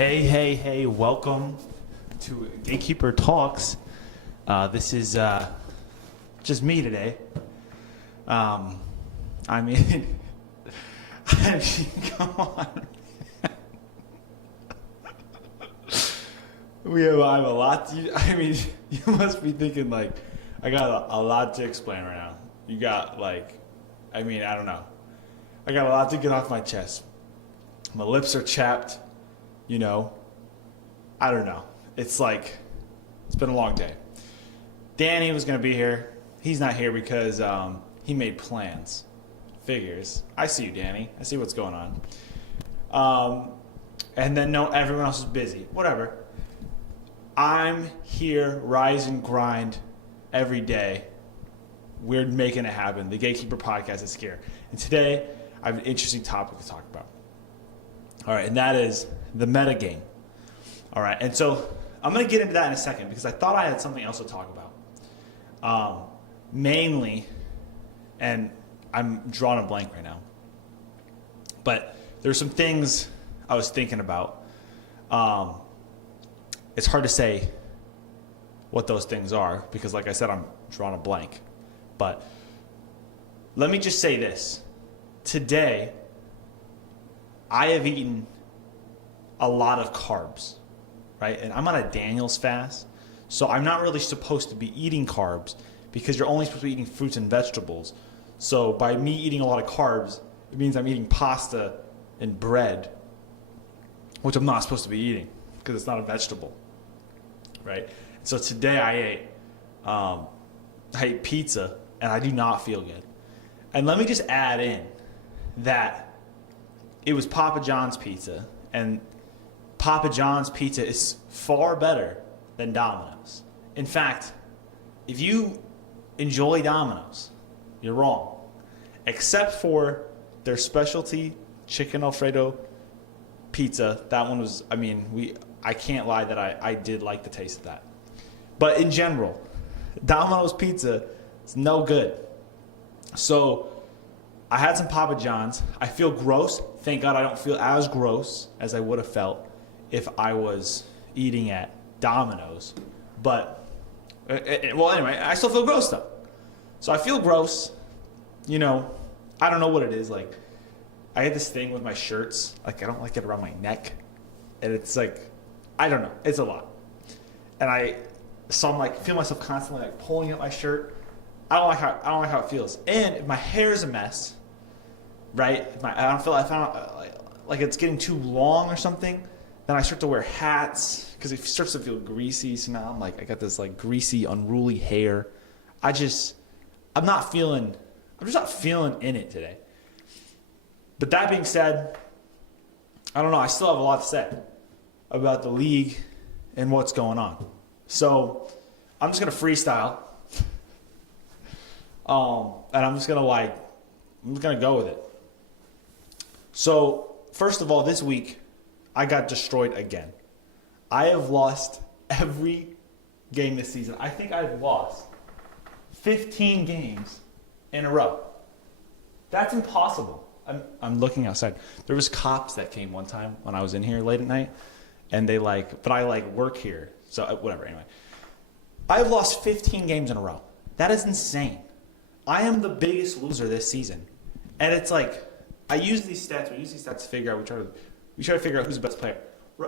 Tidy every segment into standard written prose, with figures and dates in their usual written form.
Hey, welcome to Gatekeeper Talks. This is just me today. I mean, come on. I have a lot to, you must be thinking like, I got a lot to explain right now. You got I don't know. I got a lot to get off my chest. My lips are chapped. I don't know. It's been a long day. Danny was going to be here. He's not here because he made plans. Figures. I see you, Danny. I see what's going on. And then everyone else is busy. Whatever. I'm here, rise and grind every day. We're making it happen. The Gatekeeper Podcast is here. And today, I have an interesting topic to talk about. All right, and that is the metagame. All right, and so I'm going to get into that in a second because I thought I had something else to talk about. Mainly, and I'm drawing a blank right now, but there's some things I was thinking about. It's hard to say what those things are because, like I said, I'm drawing a blank. But let me just say this. Today, I have eaten a lot of carbs, right? And I'm on a Daniel's fast, so I'm not really supposed to be eating carbs because you're only supposed to be eating fruits and vegetables. So by me eating a lot of carbs, it means I'm eating pasta and bread, which I'm not supposed to be eating because it's not a vegetable, right? So today I ate pizza, and I do not feel good. And let me just add in that it was Papa John's pizza, and Papa John's pizza is far better than Domino's. In fact, if you enjoy Domino's, you're wrong. Except for their specialty chicken Alfredo pizza. That one was, I can't lie that I did like the taste of that. But in general, Domino's pizza is no good. So I had some Papa John's. I feel gross. Thank God I don't feel as gross as I would have felt if I was eating at Domino's. But, anyway, I still feel gross though. So I feel gross. I don't know what it is. I had this thing with my shirts. I don't like it around my neck. And it's I don't know. It's a lot. And I'm feel myself constantly pulling up my shirt. I don't like how it feels. And if my hair is a mess, right? If I found like it's getting too long or something, then I start to wear hats because it starts to feel greasy. So now I got this greasy, unruly hair. I'm just not feeling in it today. But that being said, I don't know. I still have a lot to say about the league and what's going on. So I'm just gonna freestyle. And I'm just gonna go with it. So first of all, this week I got destroyed again. I have lost every game this season. I think I've lost 15 games in a row. That's impossible. I'm looking outside. There was cops that came one time when I was in here late at night, and they but I work here, so whatever. Anyway, I've lost 15 games in a row. That is insane. I am the biggest loser this season. And it's I use these stats. We use these stats to figure out, we try to figure out who's the best player.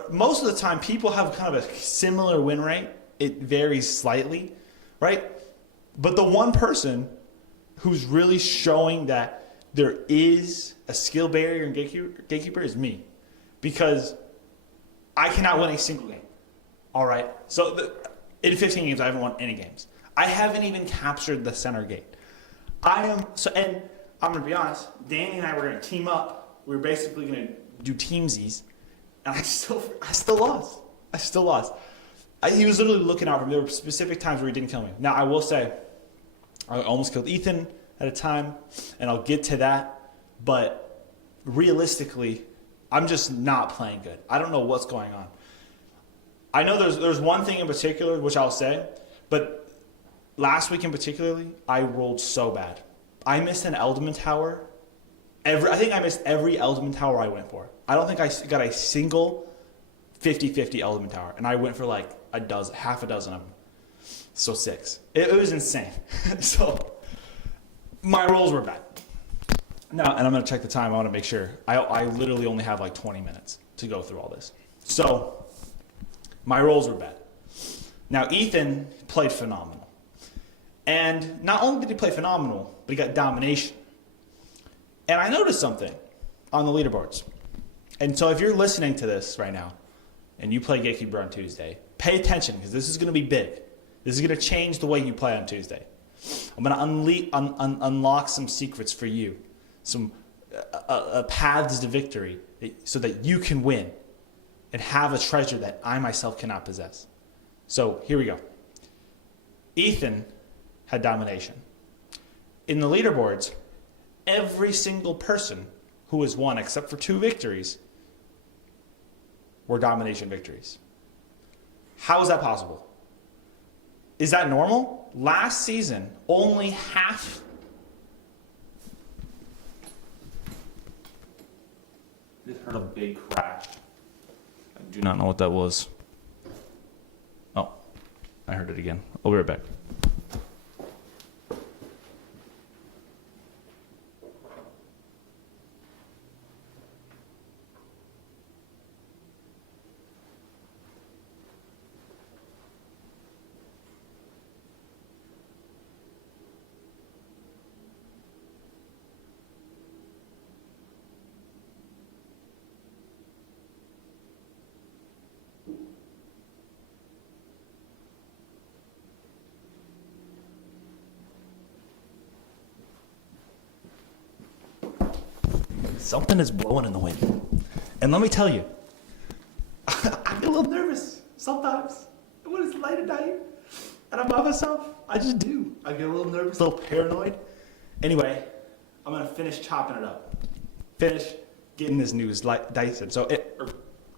Most of the time, people have kind of a similar win rate. It varies slightly, right? But the one person who's really showing that there is a skill barrier in Gatekeeper is me. Because I cannot win a single game. All right? So in 15 games, I haven't won any games. I haven't even captured the center gate. And I'm going to be honest, Danny and I were going to team up. We were basically going to do teamsies. And I still lost. He was literally looking out for me. There were specific times where he didn't kill me. Now, I will say, I almost killed Ethan at a time, and I'll get to that. But realistically, I'm just not playing good. I don't know what's going on. I know there's one thing in particular, which I'll say, but last week in particularly, I rolled so bad. I missed an Eldman Tower. I think I missed every Eldman Tower I went for. I don't think I got a single 50-50 element tower. And I went for like half a dozen of them. So 6. It was insane. So my rolls were bad. Now, and I'm going to check the time. I want to make sure. I literally only have like 20 minutes to go through all this. So my rolls were bad. Now, Ethan played phenomenal. And not only did he play phenomenal, but he got domination. And I noticed something on the leaderboards. And so if you're listening to this right now and you play Gatekeeper on Tuesday, pay attention because this is going to be big. This is going to change the way you play on Tuesday. I'm going to unlock some secrets for you, some paths to victory so that you can win and have a treasure that I myself cannot possess. So here we go. Ethan had domination. In the leaderboards, every single person who has won except for 2 victories were domination victories. How is that possible? Is that normal? Last season, only half. Just heard a big crash. I do not know what that was. Oh, I heard it again. I'll be right back. Something is blowing in the wind. And let me tell you, I get a little nervous sometimes. When it's late at night and I'm by myself, I just do. I get a little nervous, a little paranoid. Anyway, I'm going to finish chopping it up. Finish getting this news diced. So,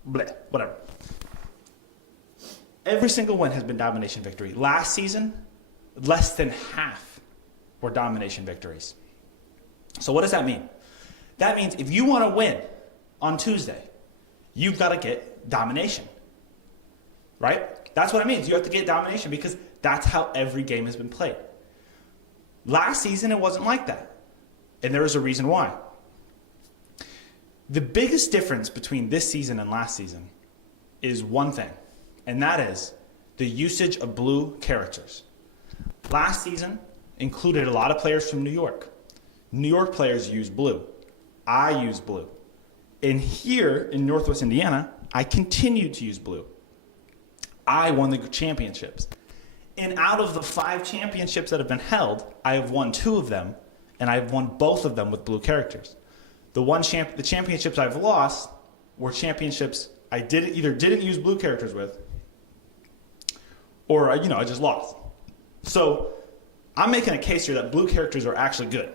whatever. Every single one has been domination victory. Last season, less than half were domination victories. So what does that mean? That means if you want to win on Tuesday, you've got to get domination, right? That's what it means. You have to get domination because that's how every game has been played. Last season, it wasn't like that. And there is a reason why. The biggest difference between this season and last season is one thing, and that is the usage of blue characters. Last season included a lot of players from New York. New York players use blue. I use blue. And here in Northwest Indiana, I continue to use blue. I won the championships. And out of the 5 championships that have been held, I have won 2 of them, and I've won both of them with blue characters. The championships I've lost were championships I didn't use blue characters with, or I just lost. So I'm making a case here that blue characters are actually good.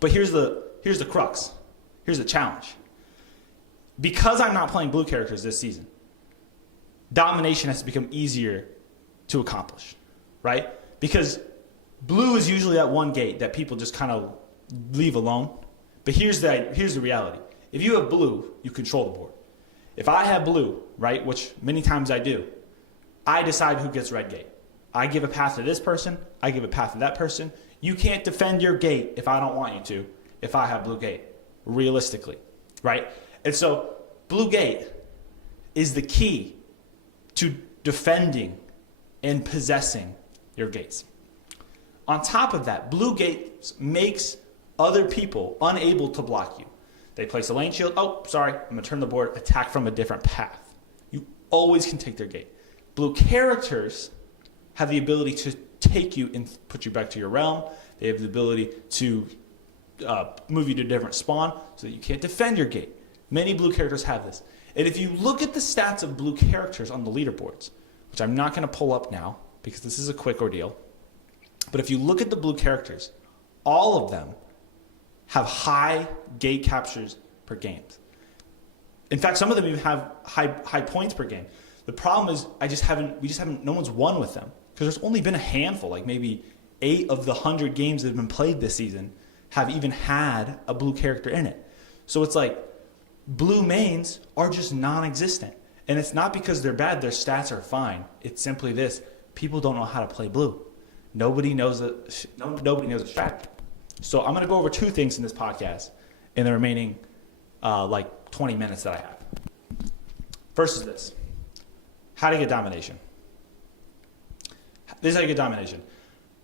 But here's the crux. Here's the challenge. Because I'm not playing blue characters this season, domination has become easier to accomplish, right? Because blue is usually that one gate that people just kind of leave alone. But here's the reality. If you have blue, you control the board. If I have blue, right, which many times I do, I decide who gets red gate. I give a path to this person. I give a path to that person. You can't defend your gate if I don't want you to, if I have blue gate, realistically, right? And so blue gate is the key to defending and possessing your gates. On top of that, blue gate makes other people unable to block you. They place a lane shield. Oh, sorry, I'm going to turn the board, attack from a different path. You always can take their gate. Blue characters have the ability to take you and put you back to your realm. They have the ability to move you to a different spawn so that you can't defend your gate. Many blue characters have this. And if you look at the stats of blue characters on the leaderboards, which I'm not going to pull up now because this is a quick ordeal, but if you look at the blue characters, all of them have high gate captures per game. In fact, some of them even have high points per game. The problem is no one's won with them because there's only been a handful, like maybe 8 of the 100 games that have been played this season have even had a blue character in it. So it's like blue mains are just non-existent. And it's not because they're bad, their stats are fine. It's simply this: people don't know how to play blue. Nobody knows nobody knows the strategy. So I'm going to go over two things in this podcast in the remaining 20 minutes that I have. First is this: how to get domination. This is how you get domination.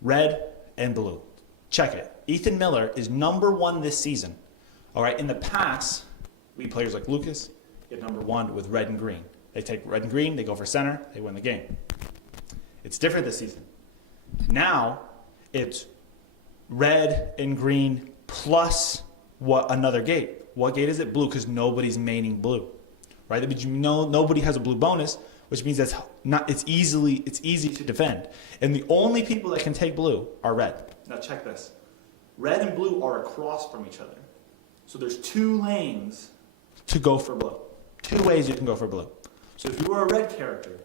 Red and blue. Check it. Ethan Miller is number 1 this season. All right. In the past, we players like Lucas get number 1 with red and green. They take red and green, they go for center, they win the game. It's different this season. Now it's red and green plus another gate. What gate is it? Blue, because nobody's maining blue, right? That means nobody has a blue bonus, which means it's easy to defend. And the only people that can take blue are red. Now check this. Red and blue are across from each other. So there's 2 lanes to go for blue. 2 ways you can go for blue. So if you are a red character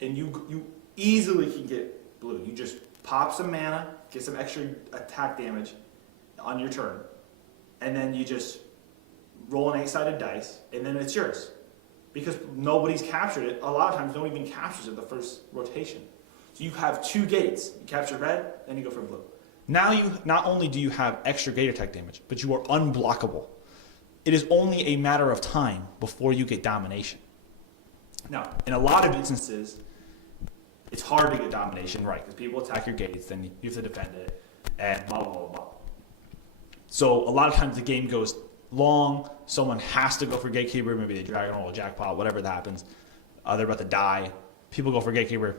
and you easily can get blue, you just pop some mana, get some extra attack damage on your turn, and then you just roll an 8-sided dice, and then it's yours. Because nobody's captured it. A lot of times no one even captures it the first rotation. So you have 2 gates. You capture red, then you go for blue. Now not only do you have extra gate attack damage, but you are unblockable. It is only a matter of time before you get domination. Now, in a lot of instances, it's hard to get domination, right? Because people attack your gates, then you have to defend it, and blah, blah, blah, blah. So a lot of times the game goes long. Someone has to go for gatekeeper. Maybe they dragon roll a jackpot, whatever that happens. They're about to die. People go for gatekeeper.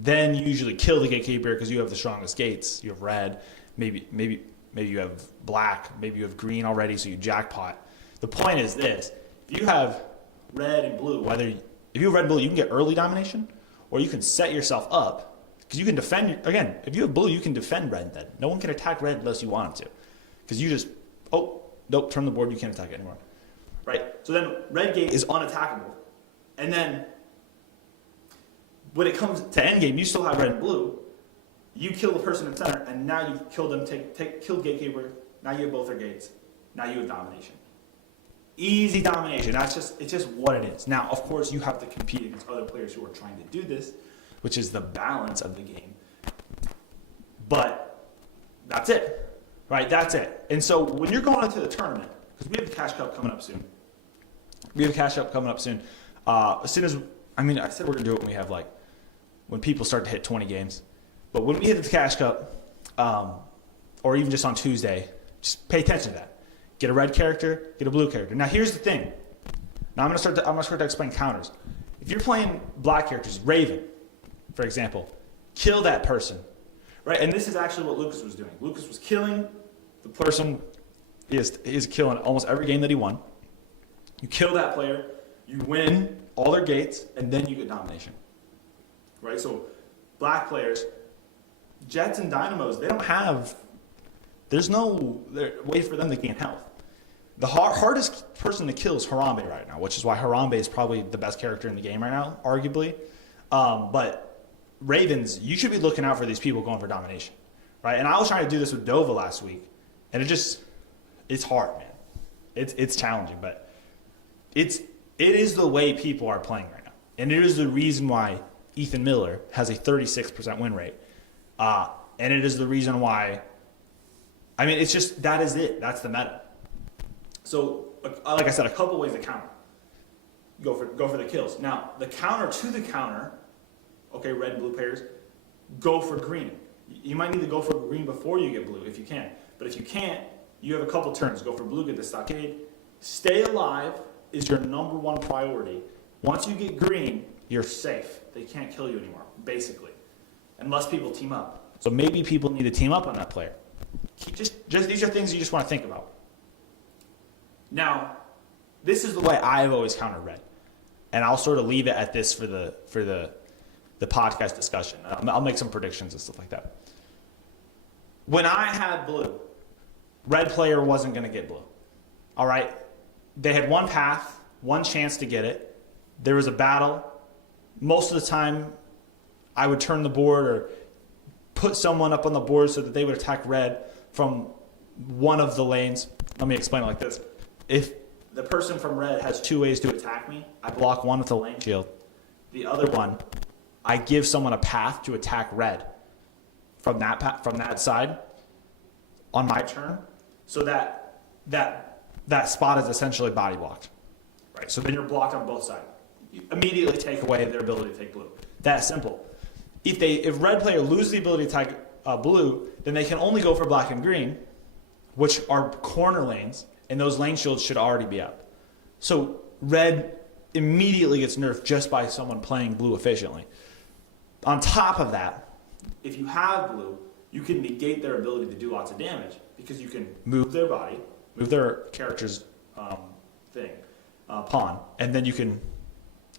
Then you usually kill the gatekeeper because you have the strongest gates. You have red. Maybe you have black. Maybe you have green already, so you jackpot. The point is this: if you have red and blue, if you have red and blue, you can get early domination, or you can set yourself up because you can defend. Again, if you have blue, you can defend red. Then no one can attack red unless you want them to, because you just nope, turn the board, you can't attack it anymore. Right? So then red gate is unattackable. And then when it comes to end game, you still have red and blue. You kill the person in center, and now you've killed them, killed gatekeeper. Now you have both their gates. Now you have domination. Easy domination. It's just what it is. Now, of course, you have to compete against other players who are trying to do this, which is the balance of the game. But that's it. Right, that's it. And so when you're going into the tournament, because we have the Cash Cup coming up soon. As soon as, I said we're going to do it when we have when people start to hit 20 games. But when we hit the Cash Cup, or even just on Tuesday, just pay attention to that. Get a red character, get a blue character. Now here's the thing. Now I'm going to start to explain counters. If you're playing black characters, Raven, for example, kill that person. Right, and this is actually what Lucas was doing. Lucas was killing the person. He is killing almost every game that he won. You kill that player, you win all their gates, and then you get domination. Right, so black players, Jets and Dynamos, there's no way for them to gain health. The hardest person to kill is Harambe right now, which is why Harambe is probably the best character in the game right now, arguably. But Ravens, you should be looking out for these people going for domination, right? And I was trying to do this with Dova last week, and it's hard, man. It's challenging, but it is the way people are playing right now, and it is the reason why Ethan Miller has a 36% win rate, and it is the reason why. It's just that is it. That's the meta. So, like I said, a couple ways to counter. Go for the kills. Now, the counter to the counter. Okay, red and blue players, go for green. You might need to go for green before you get blue if you can. But if you can't, you have a couple turns. Go for blue, get the stockade. Stay alive is your number 1 priority. Once you get green, you're safe. They can't kill you anymore, basically, unless people team up. So maybe people need to team up on that player. Just these are things you just want to think about. Now, this is the way I've always countered red, and I'll sort of leave it at this for the podcast discussion. I'll make some predictions and stuff like that. When I had blue, red player wasn't going to get blue. All right? They had one path, one chance to get it. There was a battle. Most of the time, I would turn the board or put someone up on the board so that they would attack red from one of the lanes. Let me explain it like this. If the person from red has two ways to attack me. I block one with a lane shield. The other one, I give someone a path to attack red from that side on my turn, so that spot is essentially body blocked. Right? So then you're blocked on both sides. You immediately take away their ability to take blue. That simple. If red player loses the ability to attack blue, then they can only go for black and green, which are corner lanes, and those lane shields should already be up. So red immediately gets nerfed just by someone playing blue efficiently. On top of that, if you have blue, you can negate their ability to do lots of damage because you can move their body, move their character's pawn, and then you can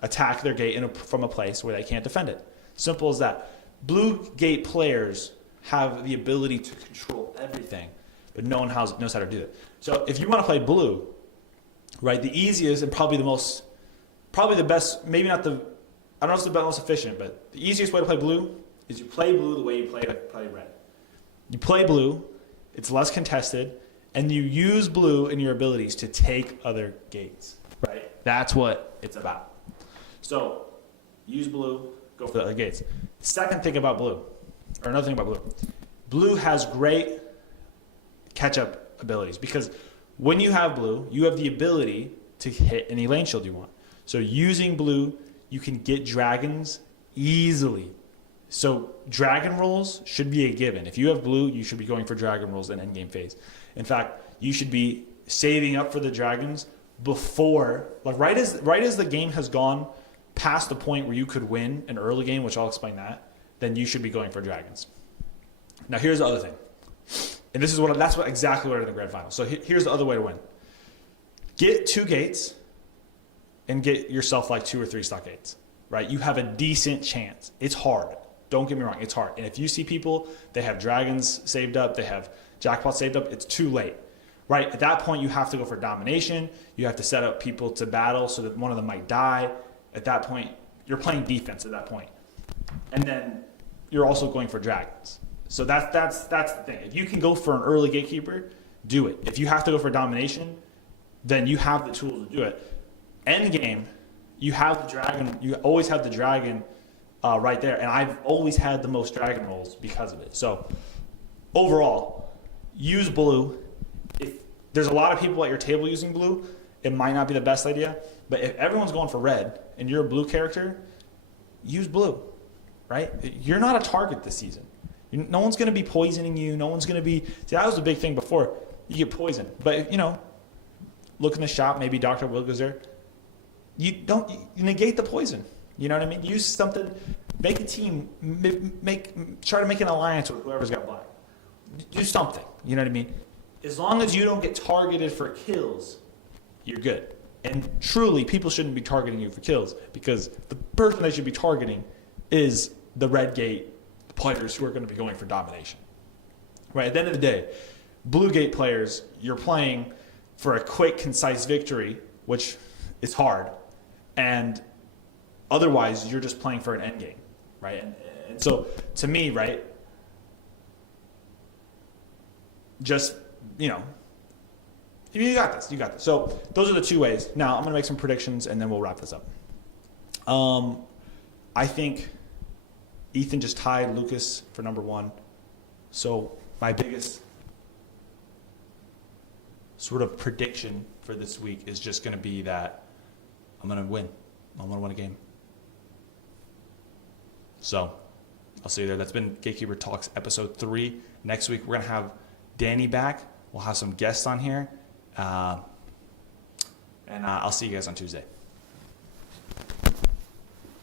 attack their gate from a place where they can't defend it. Simple as that. Blue gate players have the ability to control everything, but no one knows how to do it. So if you want to play blue, right, the easiest and probably the best, maybe not the, I don't know if it's the most efficient, but the easiest way to play blue is you play blue the way you play red. You play blue, it's less contested, and you use blue in your abilities to take other gates, right? That's what it's about. So use blue, go for the other gates. Second thing about blue, or another thing about blue, blue has great catch-up abilities because when you have blue, you have the ability to hit any lane shield you want. So using blue, you can get dragons easily. So dragon rolls should be a given. If you have blue, you should be going for dragon rolls in endgame phase. In fact, you should be saving up for the dragons before, like right as the game has gone past the point where you could win an early game, which I'll explain that, then you should be going for dragons. Now here's the other thing. And that's exactly what I did in the grand final. So here's the other way to win. Get 2 gates and get yourself like 2 or 3 stock gates, right? You have a decent chance. It's hard. Don't get me wrong, it's hard. And if you see people, they have dragons saved up, they have jackpots saved up, it's too late, right? At that point, you have to go for domination. You have to set up people to battle so that one of them might die. At that point, you're playing defense at that point. And then you're also going for dragons. So that's the thing. If you can go for an early gatekeeper, do it. If you have to go for domination, then you have the tools to do it. End game, you have the dragon. You always have the dragon right there, and I've always had the most dragon rolls because of it. So overall, use blue. If there's a lot of people at your table using blue, it might not be the best idea. But if everyone's going for red and you're a blue character, use blue, right? You're not a target this season. No one's going to be poisoning you. No one's going to be. See, that was the big thing before. You get poisoned, but look in the shop. Maybe Dr. Will goes there. You negate the poison. You know what I mean? Use something, make a team, try to make an alliance with whoever's got black. Do something. You know what I mean? As long as you don't get targeted for kills, you're good. And truly, people shouldn't be targeting you for kills because the person they should be targeting is the red gate players who are going to be going for domination. Right? At the end of the day, blue gate players, you're playing for a quick, concise victory, which is hard, and otherwise you're just playing for an end game, right? And so to me, right, just you got this. So those are the 2 ways. Now I'm gonna make some predictions and then we'll wrap this up. I think Ethan just tied Lucas for number 1. So my biggest sort of prediction for this week is just going to be that I'm going to win. I'm going to win a game. So I'll see you there. That's been Gatekeeper Talks episode 3. Next week, we're going to have Danny back. We'll have some guests on here. And I'll see you guys on Tuesday.